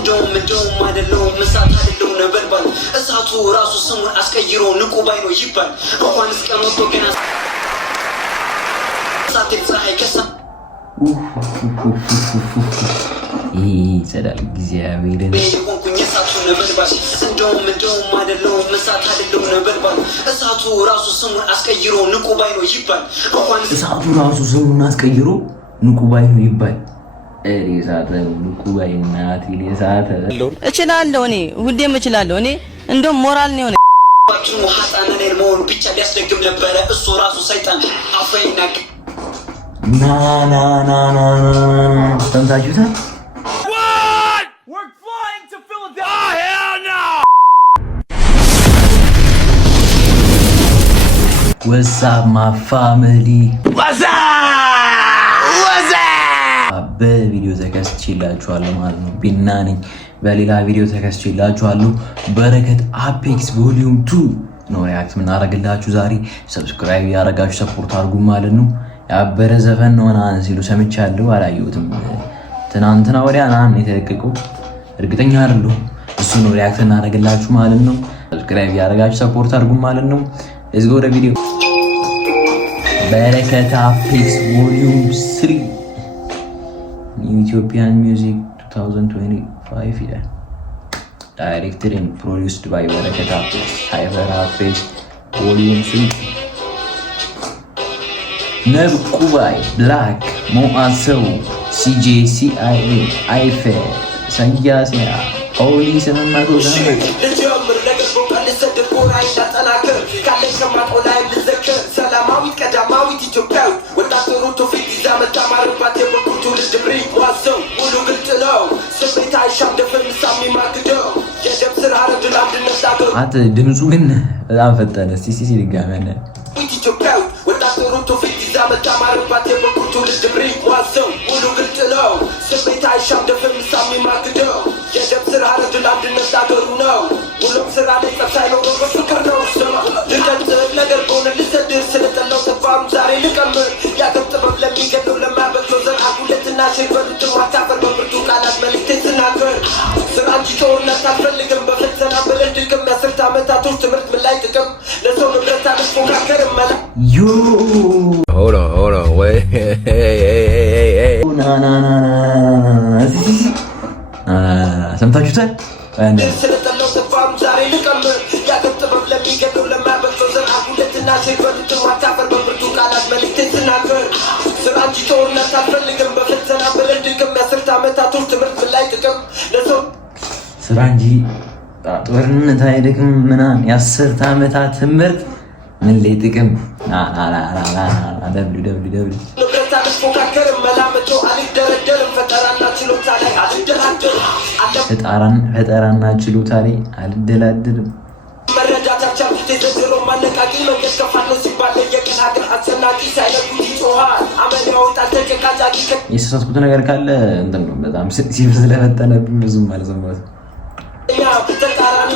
እንደውም አይደለም መሳት አይደለም ነበልባል እሳቱ ራሱ ስሙን አስቀይሮ ንቁ ባይ ነው ይባል እንኳን እስከመቶ ገና ሳት ፀሐይ ከሳ ይሰዳል እግዚአብሔርን ይቆንኩኝ እሳቱ ነበልባል እንደውም አይደለም መሳት አይደለም ነበልባል እሳቱ ራሱ ስሙን አስቀይሮ ንቁ ባይ ነው ይባል እንኳን እሳቱ ራሱ ስሙን አስቀይሮ ንቁ ባይ ነው ይባል እሪሳተ ንቁ ባይ እናት እሪሳተ እችላለሁ እኔ ሁሌም እችላለሁ እኔ እንደውም ሞራል ነው ባችሁ ሐሳና ለርሞን ብቻ ሊያስደግም ነበር እሱ ራሱ ሰይጣን አፈይናቅ ና ሰምታችሁታል What's up my family? What's up? በቪዲዮ ተከስቼላችኋለሁ ማለት ነው። ቢና ነኝ። በሌላ ቪዲዮ ተከስቼላችኋለሁ። በረከት አፔክስ ቮሊዩም 2 ነው ሪአክት ምናደርግላችሁ ዛሬ። ሰብስክራይብ ያደረጋችሁ ሰፖርት አድርጉ ማለት ነው። ያበረ ዘፈን ነው ምናምን ሲሉ ሰምቻለሁ፣ አላየሁትም። ትናንትና ወዲያ ምናምን የተለቀቀው እርግጠኛ አይደለሁም። እሱ ነው ሪአክት እናደርግላችሁ ማለት ነው። ሰብስክራይብ ያደረጋችሁ ሰፖርት አድርጉ ማለት ነው። Let's go to the video. Barakat Apex Volume 3 New Ethiopian Music 2025 yeah. Directed and produced by Barakat Apex Cyber Apex Volume 3 Neb Kubai Black Moaso CJ CIA IFE Sangyasya Holy Senator ሰላማዊት ቀዳማዊት ኢትዮጵያዊ ወጣቶሩ ቶፊቅ ይዛመታ ማርባት የበኩቱ ልጅብሪ ዋሰው ሙሉ ግልጽ ነው ስሜት አይሻም ደፈን ሳሚ ማግደው የደም ስር ሀረድ ለአንድነት አገሩ አት ድምፁ ግን በጣም ፈጠነ ሲሲ ድጋመነ ኢትዮጵያዊ ወጣቶሩ ቶፊቅ ይዛመታ ማርባት የበኩቱ ልጅብሪ ዋሰው ሙሉ ግልጽ ነው ስሜት አይሻም ደፈን ሳሚ ማግደው የደም ስር ሀረድ ለአንድነት አገሩ ነው ሁሉም ስራ ላይ ጸፋይ ነው በፍቅር ነው ልቀጥል ነገር በሆነ ልሰድር ስለጠላው ተፋም ዛሬ ልቀምር ያገብ ጥበብ ለሚገደው ለማበቅለው ዘር አጉለትና ሸይፈሉት ማታፈር በብርቱ ቃላት መልክቴ ትናገር ስራ እንጂ ጦርነት አልፈልግም በፈተና በለድግም ለ10 ዓመታቶች ትምህርት ምን ላይ ጥቅም ለሰው ንብረት አልፎካከር መላ Hold on wait ሰምታችሁታል ስለጠላው ተፋም ዛሬ ልቀምር ያገብ ጥበብ ለሚገደው ለማበቅለው ዘር አጉለትና ሸይፈሉት ማታፈር በብርቱ ቃላት መልክቴ ትናገር ስራ እንጂ ጦርነት አልፈልግም በፈተና በለድግም ለ10 ዓመታቶች ትምህርት ምን ላይ ጥቅም ለሰው ስራ እንጂ ጦርነት አይደክም ምናምን የ10 ዓመታት ትምህርት ምን ላይ ጥቅም www ንብረት አልፎካከርም መላመቶ አልደረደርም ፈጠራና ችሎታ ላይ አልደራደርም ፈጠራና ችሎታ ላይ አልደላደርም መረዳት አልቻልኩት የዘንድሮ ማነቃቂ መንገድ ከፋለው ሲባል የቀን ሀገር አሰናቂ ሳይለጉት ይጮሃል አመል ያወጣል ተጨቃጫቂ የሰሳትኩት ነገር ካለ እንትን ነው በጣም ሲብ ስለፈጠነብኝ ብዙም አልሰማሁትም ተቃራኒ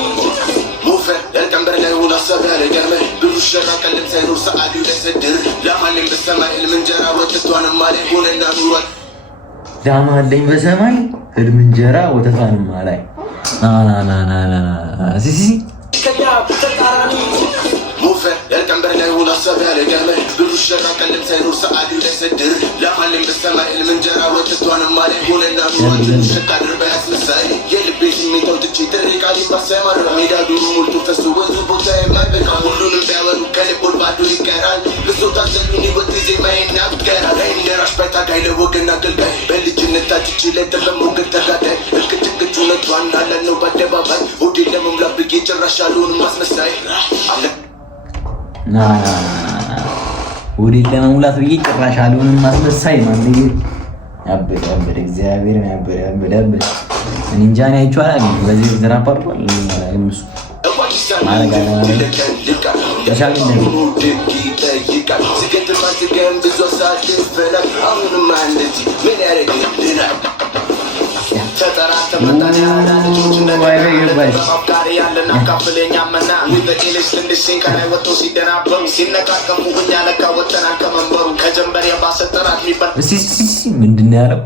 موفر الكمبر لا يقول الصبر قرمه بالشر كلم سينور سعدي لسدر لا مالين بالسماء المنجرة وتتوان مالي هون النور لا مالين بسماء المنجرة وتتوان مالي نا سي كنيا تقارني موفر الكمبر لا يقول الصبر قرمه بالشر كلم سينور سعدي لسدر لا مالين بالسماء المنجرة وتتوان مالي هون النور شكر بأس مساي يلبي سميتو تجي تريك علي بسمر ميدا دورو مولتو فسوى زبوتا ما بكا ሁሉንም ቢያወሩ ከልቦል ባዶ ይቀራል ልሶታ ዘሉኒ ወጥዜ ማይና ገራ እንደራሽ በታጋይ ለወገን አገልጋይ በልጅነታች ለተፈሙ ከተጋዳይ እልክትክቱ ነቷን አለነው በአደባባይ ሆዴ ለመሙላት ብዬ ጭራሽ አልሆንም ማስመሳይ ና ሆዴ ለመሙላት ብዬ ጭራሽ አልሆንም ማስመሳይ ማለት ያበደ እግዚአብሔር ያበደ እንጃኔ አይቻላል በዚህ ዝራፓር እምሱ ማለጋና ምንድን ነው ያለው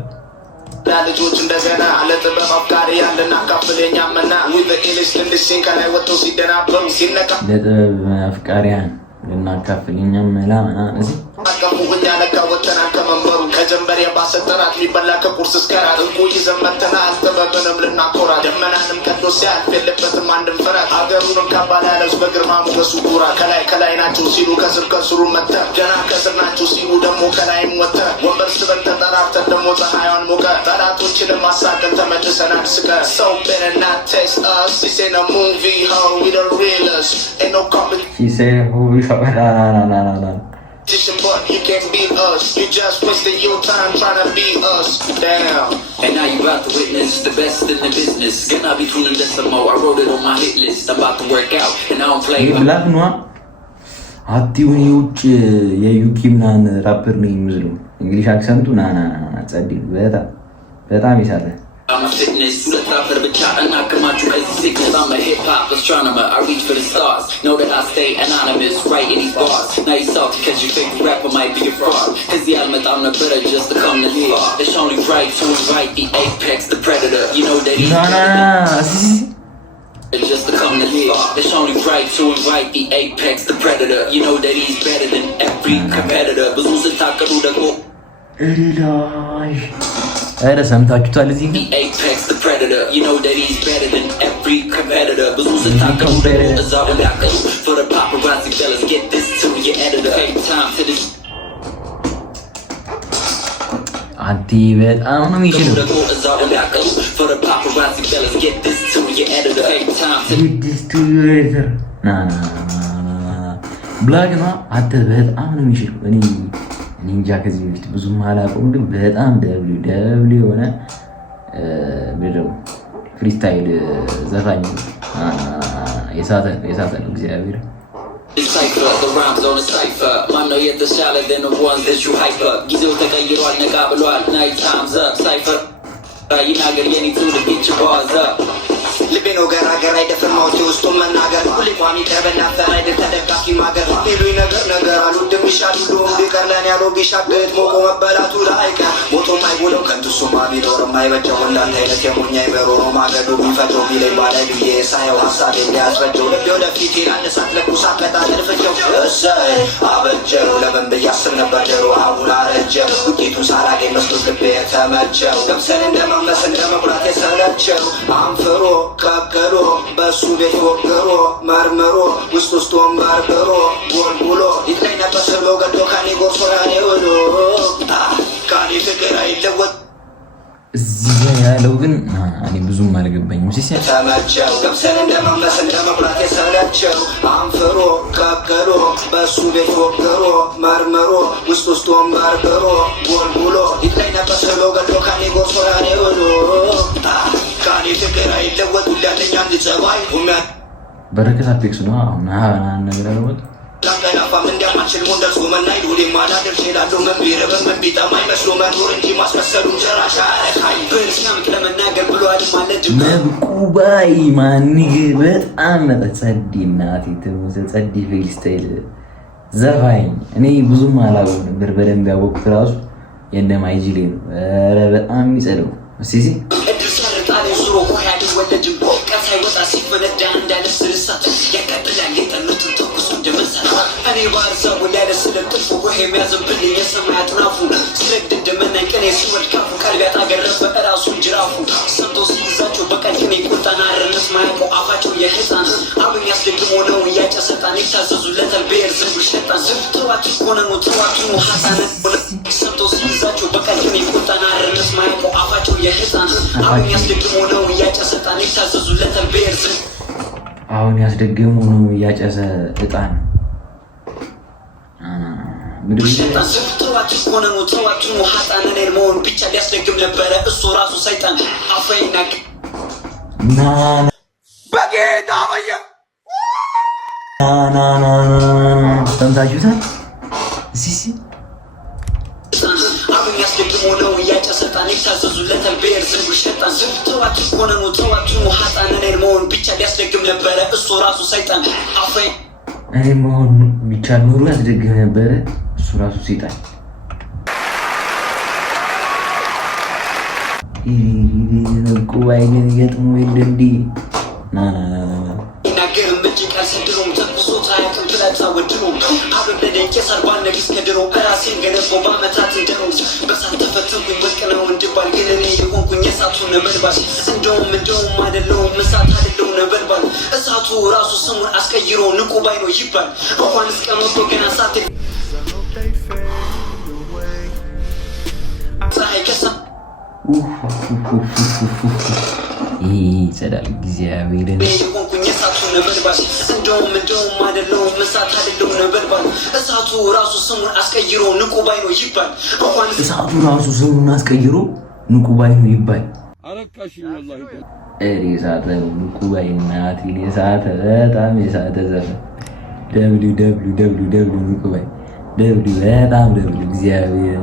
ልጆች እንደገና ለጥበብ አፍቃሪ ያለና ካፍለኛ መና with the English ልንድሽን ከላይ ወጥቶ ሲደናበሩ ሲነቃ ለጥበብ አፍቃሪያን ልናካፍልኛ መላና እዚህ አቀፉ እኛ ለካ ወተና ከመንበሩ ከጀንበር የባሰ ጥራት ሊበላ ከቁርስ እስከ ራት እንቁ ይዘመተና አስተበበንም ልናኮራ ደመናንም ቀዶ ሲያልፍ የለበትም አንድም ፍራት አገሩንም ካባላ ያለብስ በግርማ ሞገሱ ጉራ ከላይ ናቸው ሲሉ ከስሩ መተ ገና ከስር ናቸው ሲሉ ደግሞ ከላይም ወተ ወንበር ስበን ተጠራርተን ደግሞ ፀሐይዋን ሞቀ ጠላቶችንም ማሳቀን ተመልሰናል ስቀ ሰው ቤንና ቴስ us she say a movie how we the realest ain't no competition she say who we la but you can't beat us. You just wasted your time trying to beat us. Damn. And now you about to witness the best in the business. Gonna be tuning this some more. I wrote it on my hit list. I'm about to work out and I don't play. Black noir. አቲውን የውጭ የዩኪ ምናን ራፐር ነው የሚመስለው እንግሊሽ አክሰንቱ ና ጸዲ በጣም ይሳለ I'm a fitness, you the rapper bitch and I come out you as sickness. I'm a hip hop astronomer, I reach for the stars. Know that I stay anonymous, writing these bars. Now you salty cause you think the rapper might be a fraud. Cause the element I'm the better just to come to live. It's only right to invite the apex, the predator. You know that he's just to come to live. It's only right to invite the apex, the predator. You know that he's better than every competitor. But who's the tackle who the go? ኧረ ሰምታችሁታል እዚህ the apex, the predator. You know that he's better than every competitor. But who's the tackle who the go? Is all about us. For the paparazzi fellas, get this to your editor. Take time to this. አዲ በጣም ነው የሚችለው for the paparazzi fellas, get this to your editor. Take time to this to your editor. ብላክ ነው አዲ በጣም ነው የሚችለው እኔ እንጃ ከዚህ በፊት ብዙም አላውቅም ግን በጣም ደብሊው የሆነ በደም ፍሪስታይል ዘፋኝ የሳተ ነው እግዚአብሔር Cypher, the rhymes on the cypher. Man, no, yet the shallow than the ones that you hype up. Gizo ተቀይሯል ነቃብሏል night time's up. Cypher, you're not gonna get any to get your bars up. ልቤ ነው ገራገር አይደፍር ማውቴ ውስጡ መናገር ሁሌ ቋሚ ቀበና ፈራይደ ተደጋፊ ማገር ሌሉኝ ነገር አልወድም ይሻል ሁሉም ቢቀር ለኔ ያለው ቢሻገት ሞቆ መበላቱ ላይቀር ሞቶ ማይቦለው ከንቱ ሱማ ቢኖርም አይበጀው እንዳንተ አይነት የሞኛ ይበሮ ነው ማገዱ ቢፈጀው ቢለኝ ባላይ ብዬ ሳየው ሀሳቤ ሊያስረጀው ልቤ ወደፊት ይላል እሳት ለኩሳ ቀጣል ፍጀው እሰይ አበጀው ለምን ብያስብ ነበር ድሮ አሁን አረጀው ውጤቱ ሳላገኝ መስሎት ልቤ የተመቸው ለምሰን እንደመመስ እንደመኩራት የሰለቸው አንፍሮ ከከሎ በሱ ቤት ወገሮ መርመሮ ውስጥ ወንበርበሮ ጎልጉሎ ይትለኝ ነበር ስሎ ገዶ ካኔ ጎርሶ ያኔ ውሎ ካኔ ፍቅር አይለወጥ እዚህ ያለው ግን እኔ ብዙም አልገባኝም ሲሰ ተመቸው ለምሰን እንደመመስ እንደመኩራት የሰለቸው አንፍሮ ከከሎ በሱ ቤት ወገሮ መርመሮ ውስጥ ወንበርበሮ ጎልጉሎ ይትለኝ ነበር ስሎ ገዶ ካኔ ጎርሶ ያኔ ውሎ ካኔ ፍቅር አይለወጥ ሁላለኛ እንድጸባይ ሁመን በረከት አፔክስ ነው አሁን ነገር አለበት ላንቀላፋም እንዲያማችል ሞንደርስ ጎመናይ ዱሌ ማላደር ችላለሁ መንቢረበን መንቢጣማይ መስሎ መኖር እንጂ ማስመሰሉም ጭራሽ አያረካኝ በእስላምክ ለመናገር ብሏል ማለት መብቁባይ ማንግ በጣም ጸዲ እናቴ ትሙዘ ጸዲ ፍሪስታይል ዘፋኝ እኔ ብዙም አላውቅም ነበር በደንብ ያወቅኩት ራሱ የነማይጂሌ ነው ኧረ በጣም የሚጸደው እስቲ ጣኔ ዙሮ ቆያድ ወለጅም ቀሳይ ወጣ ሲፈነዳ እንዳለስልሳት ያቀጥላል የጠሉትን ተኩሱ እንደመሰራ እኔ ባርዛው ሊያለስልጥፉ ውሄ የሚያዘንብልኝ የሰማይ አጥናፉ ስለግድ እንደመናኝ ቅኔ ሲወድ ካፉ ቀልብ ያጣገረፈ እራሱን ጅራፉ ሰምቶ ሲይዛቸው በቀን ቅኔ ቁጣን አረነት ማያውቁ አፋቸው የህፃን አብኝ ያስደግሞ ነው እያጨሰጣን ይታዘዙለታል ብሔር ዘንዱ ሸጣን ተዋኪ ሆነኑ ተዋኪ ሀሳነት ሰምቶ ሲይዛቸው በቀን ቅኔ ቁጣን አረነት ማያውቁ አፋቸው የህፃን አብኝ ያስደግሞ ነው እያጨሰጣን ይታዘዙለታል ብሔር ዘንዱ አሁን ያስደግሙ ነው እያጨሰ እጣን ሸጣን ተዋኪ ሆነኑ ተዋኪ ሀሳንን መሆን ብቻ ሊያስደግም ነበረ እሱ ራሱ ሰይጣን አፈይናቅ በጌታ ወየ ሰምታችሁታል ሲሲ አብኝ ያስደግሞ ነው እያጨሰጣን ይታዘዙለታል ብሔር ዘንዱ ሸጣን ተዋኪ ሆነኑ ተዋኪ ሀሳንን መሆን ብቻ ሊያስደግም ነበረ እሱ ራሱ ሰይጣን አፈይ እኔ መሆን ብቻ ኑሮ ያስደግም ነበረ እሱ ራሱ ሰይጣን ቁባይ ግን ገጥሞ የለ እንዴ ና ይናገርም እንጂ ቃል ሰድሮም ተኩሶት አያውቅም ፍላጻ ወድሮ አበበደኝ ቄሳር ባነግስ ከድሮ ራሴን ገነባው በአመታት እንደው በሳት ተፈተንኩኝ ወርቅ ነው እንድባል ግን እኔ የሆንኩኝ የእሳቱ ነበልባል እንደውም አይደለውም እሳት አይደለው ነበልባል እሳቱ ራሱ ስሙን አስቀይሮ ንቁ ባይ ነው ይባል እንኳን እስቀን ወጥቶ ገና ሳት ፀሐይ ከሳ ይጸዳል እግዚአብሔርን የሆንኩኝ የእሳቱ ነበልባል እንደውም አይደለውም እሳት አይደለው ነበልባል እሳቱ ራሱ ስሙን አስቀይሮ ንቁ ባይ ነው ይባል እንኳን እሳቱ ራሱ ስሙን አስቀይሮ ንቁ ባይ ነው ይባል አረካሽኝ ወላሂ እሳተ ንቁ ባይ እናቴ እሳተ በጣም የሳተ ዘፈን www ንቁ ባይ በጣም እግዚአብሔር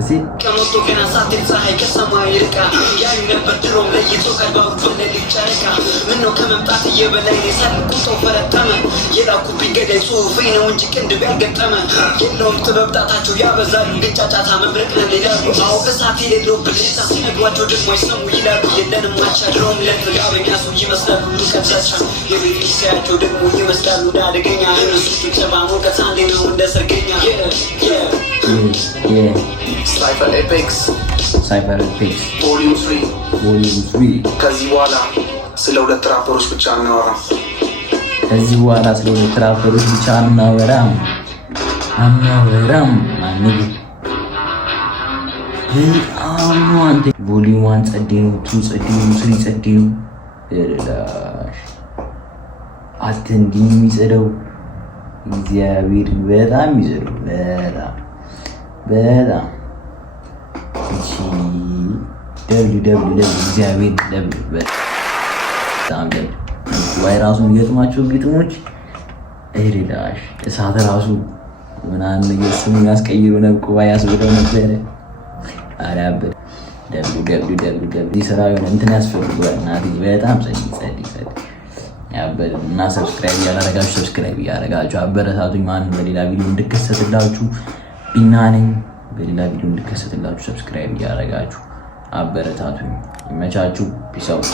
እሺ ከሞቶ ገና ሳትል ፀሐይ ከሰማይ ይርቃ ያን ነበር ድሮም ለይቶ ቀልባው በሌሊት ጨረቃ ምነው ከመምጣት እየበላይ ሳልቁጠው ፈረጠመ የላኩብኝ ገዳይ ጽሑፌ ነው እንጂ ቅንድብ ያልገጠመ የለውም ጥበብ ጣታቸው ያበዛሉ ግን ጫጫታ መብረቅ ነን ይላሉ አዎ እሳት የሌለው ብልጭታ ሲነግሯቸው ደግሞ አይሰሙ ይላሉ የለንም ማቻ ድሮም ለጥጋበኛ ሰው ይመስላሉ ቀብሳቻ የቤተሰያቸው ደግሞ ይመስላሉ ዳደገኛ እነሱ ጭብጨባ ሞቀት አንዴ ነው እንደ ሰርገኛ ሳይፈር ኤፔክስ ቮሊዩም 3 ከዚህ በኋላ ስለ ሁለት ራፐሮች ብቻ እናወራም። ማንግ በጣም አንተ ቮሊዩም 1 ጸዴ ነው 2 ጸዴ ነው 3 ጸዴ ነው እረዳሽ አንተ እንዲህ የሚጸደው እግዚአብሔር በጣም ይዘሩ በጣም እሺ www እግዚአብሔር በጣም ወይ ራሱን ገጥማቸው ግጥሞች እሪዳሽ እሳት ራሱ ምናምን ነገር ስሙን ያስቀይሩ ነበር ወይ ያስበደው ነበር አራበ www ስራ የሆነ እንትን ያስፈልጋል እናት በጣም ጸዲ ያበልና ሰብስክራይብ ያደረጋችሁ አበረታቱኝ ማን በሌላ ቪዲዮ እንድከሰትላችሁ ቢናነኝ በሌላ ቪዲዮ እንድከሰትላችሁ ሰብስክራይብ ያደረጋችሁ አበረታቱኝ ይመቻችሁ ፒስ አውት